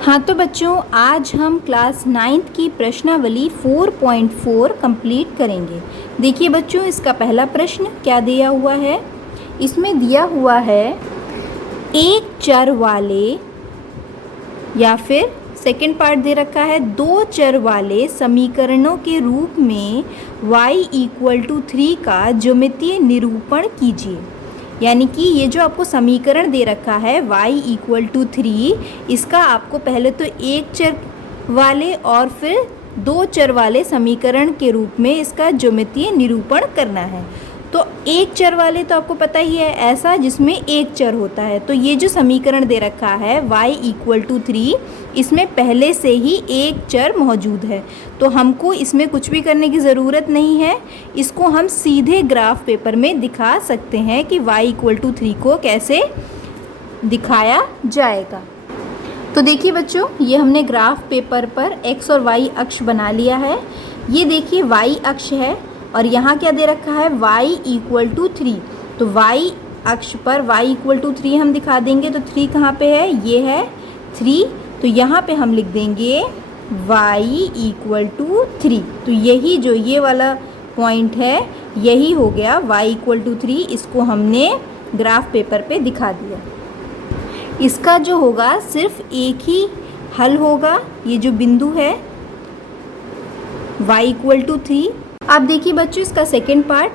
हाँ तो बच्चों, आज हम क्लास 9th की प्रश्नावली 4.4 कंप्लीट करेंगे। देखिए बच्चों, इसका पहला प्रश्न क्या दिया हुआ है। इसमें दिया हुआ है एक चर वाले, या फिर सेकंड पार्ट दे रखा है दो चर वाले समीकरणों के रूप में y=3 का ज्यामितीय निरूपण कीजिए। यानी कि ये जो आपको समीकरण दे रखा है y=3, इसका आपको पहले तो एक चर वाले और फिर दो चर वाले समीकरण के रूप में इसका ज्यामितीय निरूपण करना है। तो एक चर वाले तो आपको पता ही है, ऐसा जिसमें एक चर होता है। तो ये जो समीकरण दे रखा है y=3, इसमें पहले से ही एक चर मौजूद है, तो हमको इसमें कुछ भी करने की ज़रूरत नहीं है। इसको हम सीधे ग्राफ पेपर में दिखा सकते हैं कि y=3 को कैसे दिखाया जाएगा। तो देखिए बच्चों, ये हमने ग्राफ पेपर पर x और y अक्ष बना लिया है। ये देखिए y अक्ष है और यहाँ क्या दे रखा है y=3। तो y अक्ष पर y=3 हम दिखा देंगे। तो 3 कहाँ पे है, ये है 3। तो यहाँ पे हम लिख देंगे y=3। तो यही जो ये वाला पॉइंट है, यही हो गया y=3। इसको हमने ग्राफ पेपर पे दिखा दिया। इसका जो होगा सिर्फ एक ही हल होगा, ये जो बिंदु है y=3। अब देखिए बच्चों, इसका सेकंड पार्ट,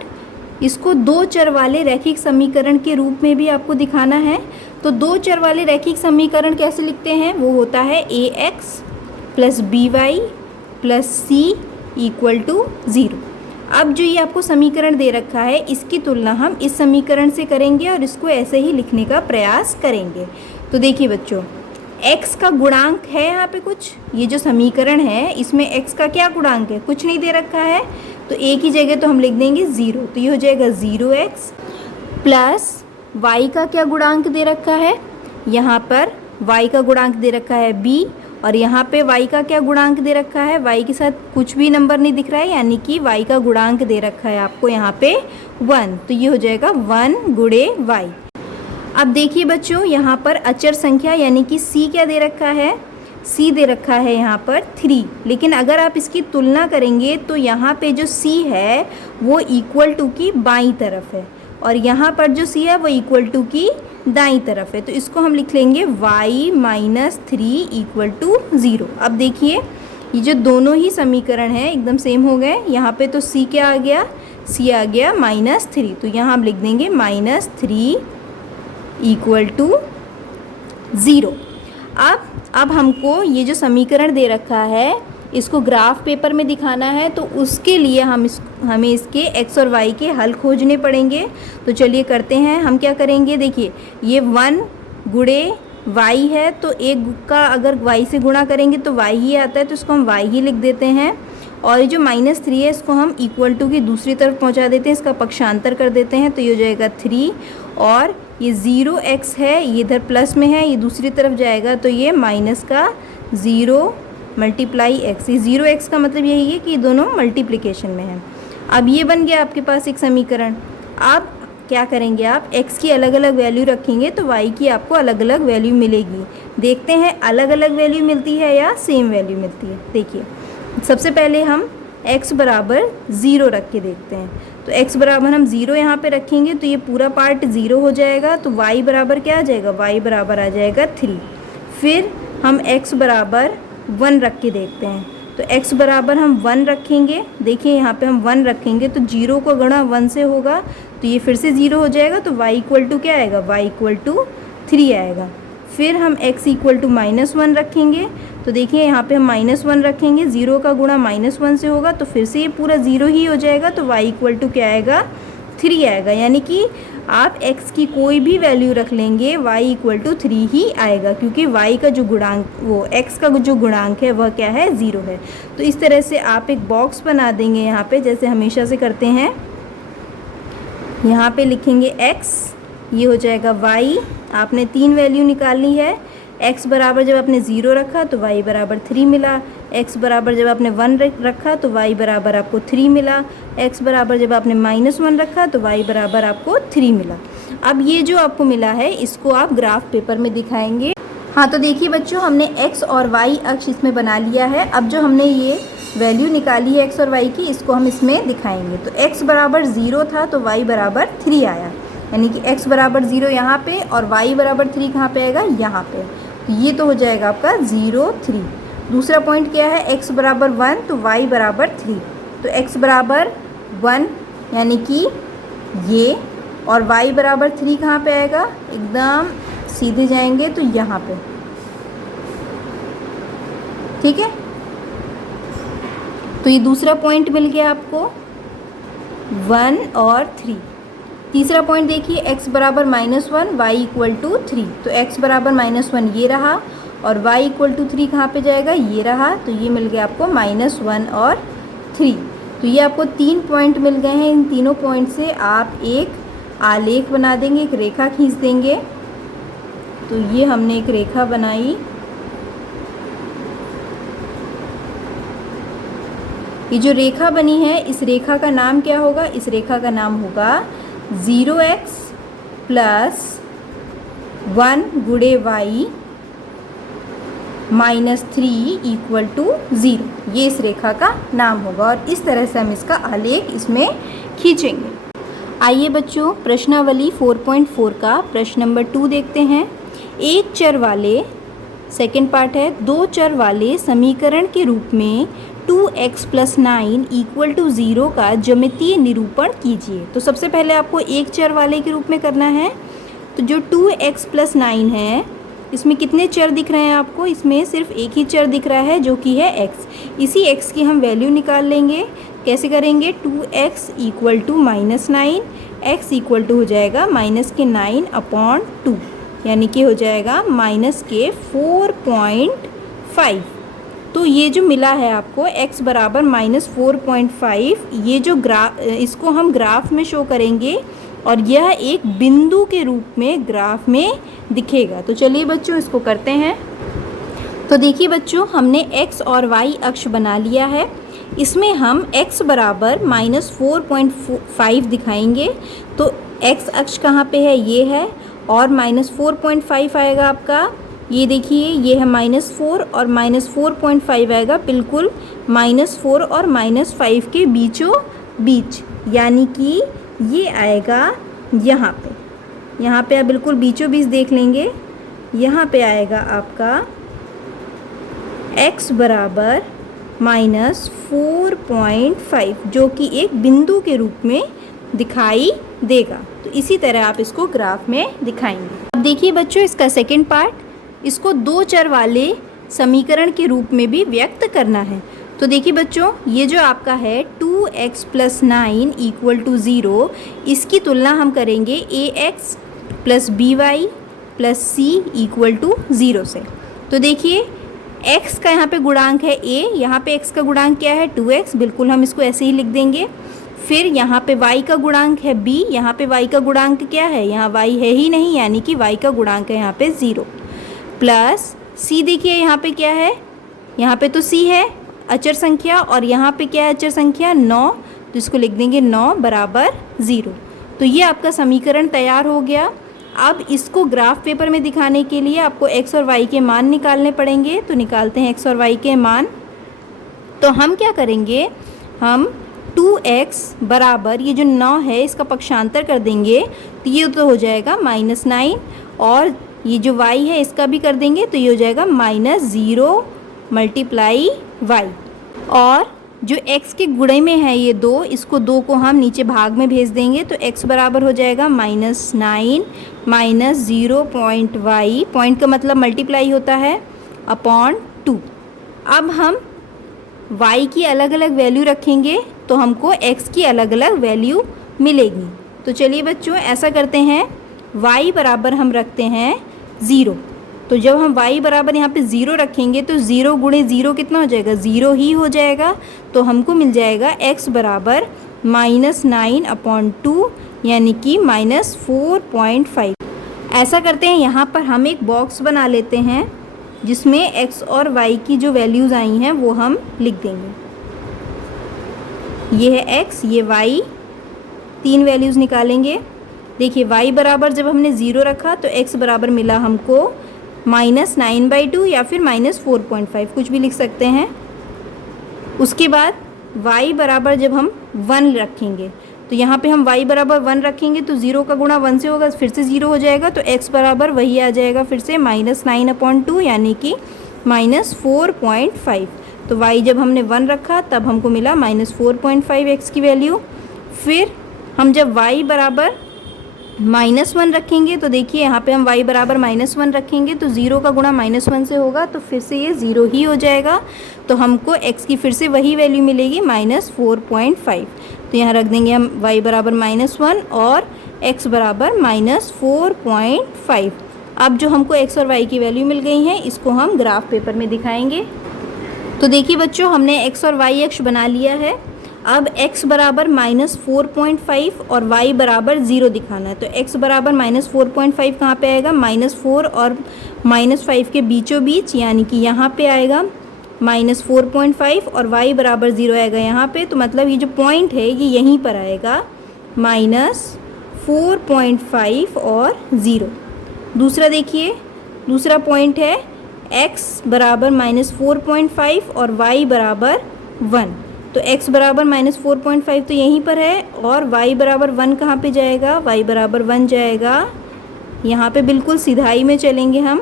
इसको दो चर वाले रैखिक समीकरण के रूप में भी आपको दिखाना है। तो दो चर वाले रैखिक समीकरण कैसे लिखते हैं, वो होता है ax + by + c = 0। अब जो ये आपको समीकरण दे रखा है, इसकी तुलना हम इस समीकरण से करेंगे और इसको ऐसे ही लिखने का प्रयास करेंगे। तो देखिए बच्चों, x का गुणांक है यहाँ पे कुछ, ये जो समीकरण है इसमें x का क्या गुणांक है, कुछ नहीं दे रखा है। तो एक ही जगह तो हम लिख देंगे 0। तो ये हो जाएगा 0x प्लस y का क्या गुणांक दे रखा है, यहाँ पर y का गुणांक दे रखा है b, और यहाँ पे y का क्या गुणांक दे रखा है, y के साथ कुछ भी नंबर नहीं दिख रहा है, यानी कि y का गुणांक दे रखा है आपको यहाँ पे 1। तो ये हो जाएगा 1 × y। अब देखिए बच्चों, यहाँ पर अचर संख्या यानी कि c क्या दे रखा है, c दे रखा है यहाँ पर 3। लेकिन अगर आप इसकी तुलना करेंगे तो यहाँ पे जो c है वो = की बाईं तरफ है, और यहाँ पर जो c है वो = की दाईं तरफ है। तो इसको हम लिख लेंगे y-3 = 0। अब देखिए, ये जो दोनों ही समीकरण हैं एकदम सेम हो गए। यहाँ पे तो c क्या आ गया, c आ गया -3। तो यहाँ हम लिख देंगे -3 = 0। अब हमको ये जो समीकरण दे रखा है, इसको ग्राफ पेपर में दिखाना है। तो उसके लिए हमें इसके x और y के हल खोजने पड़ेंगे। तो चलिए करते हैं। हम क्या करेंगे, देखिए ये 1 × y है, तो एक का अगर y से गुणा करेंगे तो y ही आता है, तो इसको हम y ही लिख देते हैं। और ये जो -3 है, इसको हम = की दूसरी तरफ पहुंचा देते हैं, इसका पक्षांतर कर देते हैं। तो ये हो जाएगा 3, और ये 0x है, ये इधर प्लस में है, ये दूसरी तरफ जाएगा, तो ये -0 × x। ये 0x का मतलब यही है कि ये दोनों मल्टीप्लिकेशन में है। अब ये बन गया आपके पास एक समीकरण। अब क्या करेंगे, आप x की अलग अलग वैल्यू रखेंगे तो y की आपको अलग अलग वैल्यू मिलेगी। देखते हैं अलग अलग वैल्यू मिलती है या सेम वैल्यू मिलती है। देखिए, सबसे पहले हम x = 0 रख के देखते हैं। तो x बराबर हम 0 यहाँ पे रखेंगे तो ये पूरा पार्ट 0 हो जाएगा। तो y बराबर क्या आ जाएगा, y बराबर आ जाएगा 3। फिर हम x = 1 रख के देखते हैं। तो x बराबर हम 1 रखेंगे। देखिए यहाँ पे हम 1 रखेंगे तो 0 को गुणा 1 से होगा, तो ये फिर से 0 हो जाएगा। तो y = क्या आएगा, y = 3 आएगा। फिर हम x = -1 रखेंगे। तो देखिए यहाँ पे हम -1 रखेंगे, 0 का गुणा -1 से होगा, तो फिर से ये पूरा 0 ही हो जाएगा। तो y = क्या आएगा, 3 आएगा। यानी कि आप x की कोई भी वैल्यू रख लेंगे, y = 3 ही आएगा, क्योंकि y का जो गुणांक, वो x का जो गुणांक है वह क्या है, 0 है। तो इस तरह से आप एक बॉक्स बना देंगे यहाँ पे, जैसे हमेशा से करते हैं। यहाँ पे लिखेंगे x, ये हो जाएगा y। आपने 3 वैल्यू निकाली है। x बराबर जब आपने 0 रखा तो y बराबर 3 मिला। x बराबर जब आपने 1 रखा तो y बराबर आपको 3 मिला। x बराबर जब आपने -1 रखा तो y बराबर आपको 3 मिला। अब ये जो आपको मिला है, इसको आप ग्राफ पेपर में दिखाएंगे। हाँ तो देखिए बच्चों, हमने x और y अक्ष इसमें बना लिया है। अब जो हमने ये वैल्यू निकाली है x और y की, इसको हम इसमें दिखाएंगे। तो x बराबर 0 था तो y बराबर 3 आया, यानी कि x बराबर 0 यहाँ पे और y बराबर 3 कहाँ पे आएगा, यहाँ पे। तो ये तो हो जाएगा आपका 0 3। दूसरा पॉइंट क्या है, x बराबर 1 तो y बराबर 3। तो x बराबर 1 यानी कि ये, और y बराबर 3 कहाँ पे आएगा, एकदम सीधे जाएंगे तो यहाँ पे। ठीक है, तो ये दूसरा पॉइंट मिल गया आपको 1 और 3। तीसरा पॉइंट देखिए, x बराबर -1 y इक्वल टू 3। तो x बराबर -1 ये रहा और y इक्वल टू 3 कहाँ पे जाएगा, ये रहा। तो ये मिल गया आपको -1 और 3। तो ये आपको 3 पॉइंट मिल गए हैं। इन तीनों पॉइंट से आप एक आलेख बना देंगे, एक रेखा खींच देंगे। तो ये हमने एक रेखा बनाई। ये जो रेखा बनी है, इस रेखा का नाम क्या होगा, इस रेखा का नाम होगा 0x + 1 गुणे y -3 इक्वल टू 0। ये इस रेखा का नाम होगा और इस तरह से हम इसका आलेख इसमें खींचेंगे। आइए बच्चों, प्रश्नावली 4.4 का प्रश्न नंबर 2 देखते हैं। एक चर वाले, सेकेंड पार्ट है, दो चर वाले समीकरण के रूप में 2x + 9 इक्वल टू 0 का ज्यामितीय निरूपण कीजिए। तो सबसे पहले आपको एक चर वाले के रूप में करना है। तो जो 2x + 9 है, इसमें कितने चर दिख रहे हैं आपको, इसमें सिर्फ एक ही चर दिख रहा है जो कि है x। इसी x की हम वैल्यू निकाल लेंगे। कैसे करेंगे, 2x equal to -9, x equal to हो जाएगा -9/2, यानी कि हो जाएगा -4.5। तो ये जो मिला है आपको x बराबर -4.5, ये जो इसको हम ग्राफ में शो करेंगे और यह एक बिंदु के रूप में ग्राफ में दिखेगा। तो चलिए बच्चों, इसको करते हैं। तो देखिए बच्चों, हमने x और y अक्ष बना लिया है। इसमें हम x बराबर -4.5 दिखाएंगे। तो x अक्ष कहाँ पे है, ये है, और -4.5 आएगा आपका। ये देखिए, ये है -4 और -4.5 आएगा बिल्कुल -4 और -5 के बीचों बीच, यानी कि ये आएगा यहाँ पे। यहाँ पे आप बिल्कुल बीचों बीच देख लेंगे। यहाँ पे आएगा आपका x बराबर -4.5, जो कि एक बिंदु के रूप में दिखाई देगा। तो इसी तरह आप इसको ग्राफ में दिखाएंगे। अब देखिए बच्चों, इसका सेकंड पार्ट, इसको दो चर वाले समीकरण के रूप में भी व्यक्त करना है। तो देखिए बच्चों, ये जो आपका है 2x + 9 इक्वल टू 0, इसकी तुलना हम करेंगे ax + by + c equal to 0 से। तो देखिए, x का यहाँ पे गुणांक है a, यहाँ पे x का गुणांक क्या है, 2x, बिल्कुल हम इसको ऐसे ही लिख देंगे। फिर यहाँ पे y का गुणांक है b, यहाँ पे y का गुणांक क्या है, यहाँ y है ही नहीं, यानी कि y का गुणांक है यहाँ पे 0, प्लस c। देखिए यहाँ पे क्या है, यहाँ पे तो c है अचर संख्या, और यहाँ पे क्या है अचर संख्या, 9। तो इसको लिख देंगे 9 बराबर 0। तो ये आपका समीकरण तैयार हो गया। अब इसको ग्राफ पेपर में दिखाने के लिए आपको x और y के मान निकालने पड़ेंगे। तो निकालते हैं x और y के मान। तो हम क्या करेंगे, हम 2x बराबर ये जो 9 है इसका पक्षांतर कर देंगे, तो ये तो हो जाएगा -9, और ये जो y है इसका भी कर देंगे, तो ये हो जाएगा -0 × y। और जो x के गुणे में है ये 2, इसको 2 को हम नीचे भाग में भेज देंगे। तो x बराबर हो जाएगा -9 -0 y, पॉइंट का मतलब मल्टीप्लाई होता है, /2। अब हम y की अलग अलग वैल्यू रखेंगे तो हमको x की अलग अलग वैल्यू मिलेगी। तो चलिए बच्चों, ऐसा करते हैं, y बराबर हम रखते हैं 0। तो जब हम y बराबर यहाँ पे 0 रखेंगे तो 0 गुणे 0 कितना हो जाएगा, 0 ही हो जाएगा। तो हमको मिल जाएगा x बराबर -9/2, यानी कि -4.5। ऐसा करते हैं, यहाँ पर हम एक बॉक्स बना लेते हैं जिसमें x और y की जो वैल्यूज़ आई हैं वो हम लिख देंगे। ये है x, ये y, 3 वैल्यूज़ निकालेंगे। देखिए y बराबर जब हमने 0 रखा तो x बराबर मिला हमको -9/2 या फिर -4.5 कुछ भी लिख सकते हैं। उसके बाद y बराबर जब हम 1 रखेंगे तो यहाँ पे हम y बराबर 1 रखेंगे तो 0 का गुणा 1 से होगा, फिर से 0 हो जाएगा, तो x बराबर वही आ जाएगा फिर से -9/2 यानी कि -4.5। तो y जब हमने 1 रखा तब हमको मिला -4.5 x की वैल्यू। फिर हम जब y बराबर -1 रखेंगे तो देखिए यहाँ पे हम y बराबर -1 रखेंगे तो 0 का गुणा -1 से होगा, तो फिर से ये 0 ही हो जाएगा, तो हमको x की फिर से वही वैल्यू मिलेगी -4.5। तो यहाँ रख देंगे हम y बराबर -1 और x बराबर -4.5। अब जो हमको x और y की वैल्यू मिल गई हैं इसको हम ग्राफ पेपर में दिखाएंगे। तो देखिए बच्चों, हमने x और y अक्ष बना लिया है। अब x बराबर -4.5 और y बराबर 0 दिखाना है। तो x बराबर -4.5 कहाँ पे आएगा, -4 और -5 के बीचों बीच, यानी कि यहाँ पे आएगा -4.5 और y बराबर 0 आएगा यहाँ पे। तो मतलब ये जो पॉइंट है ये यहीं पर आएगा, -4.5 और 0। दूसरा देखिए, दूसरा पॉइंट है x बराबर -4.5 और y बराबर 1। तो x बराबर -4.5 तो यहीं पर है और y बराबर 1 कहाँ पे जाएगा, y बराबर 1 जाएगा यहाँ पे, बिल्कुल सीधाई में चलेंगे हम,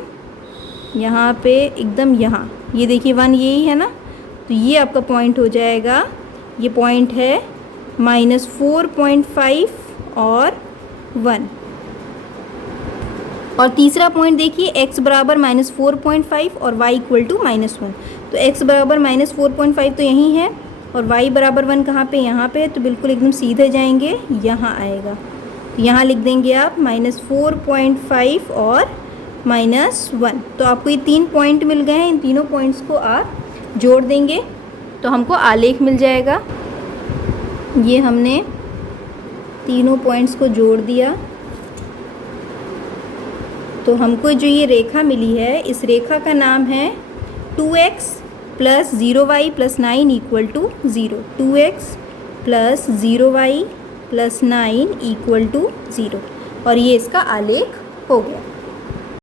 यहाँ पे एकदम यहाँ, ये देखिए 1 यही है ना, तो ये आपका पॉइंट हो जाएगा, ये पॉइंट है -4.5 और 1। और तीसरा पॉइंट देखिए, x बराबर -4.5 और y इक्वल टू -1। तो x बराबर -4.5 तो यहीं है और y बराबर 1 कहाँ पे, यहाँ पे, तो बिल्कुल एकदम सीधे जाएंगे, यहाँ आएगा। तो यहाँ लिख देंगे आप -4.5 और -1। तो आपको ये 3 पॉइंट मिल गए हैं, इन तीनों पॉइंट्स को आप जोड़ देंगे तो हमको आलेख मिल जाएगा। ये हमने तीनों पॉइंट्स को जोड़ दिया तो हमको जो ये रेखा मिली है, इस रेखा का नाम है 2x + 0y + 9 = 0। 2x + 0y + 9 = 0 और ये इसका आलेख हो गया।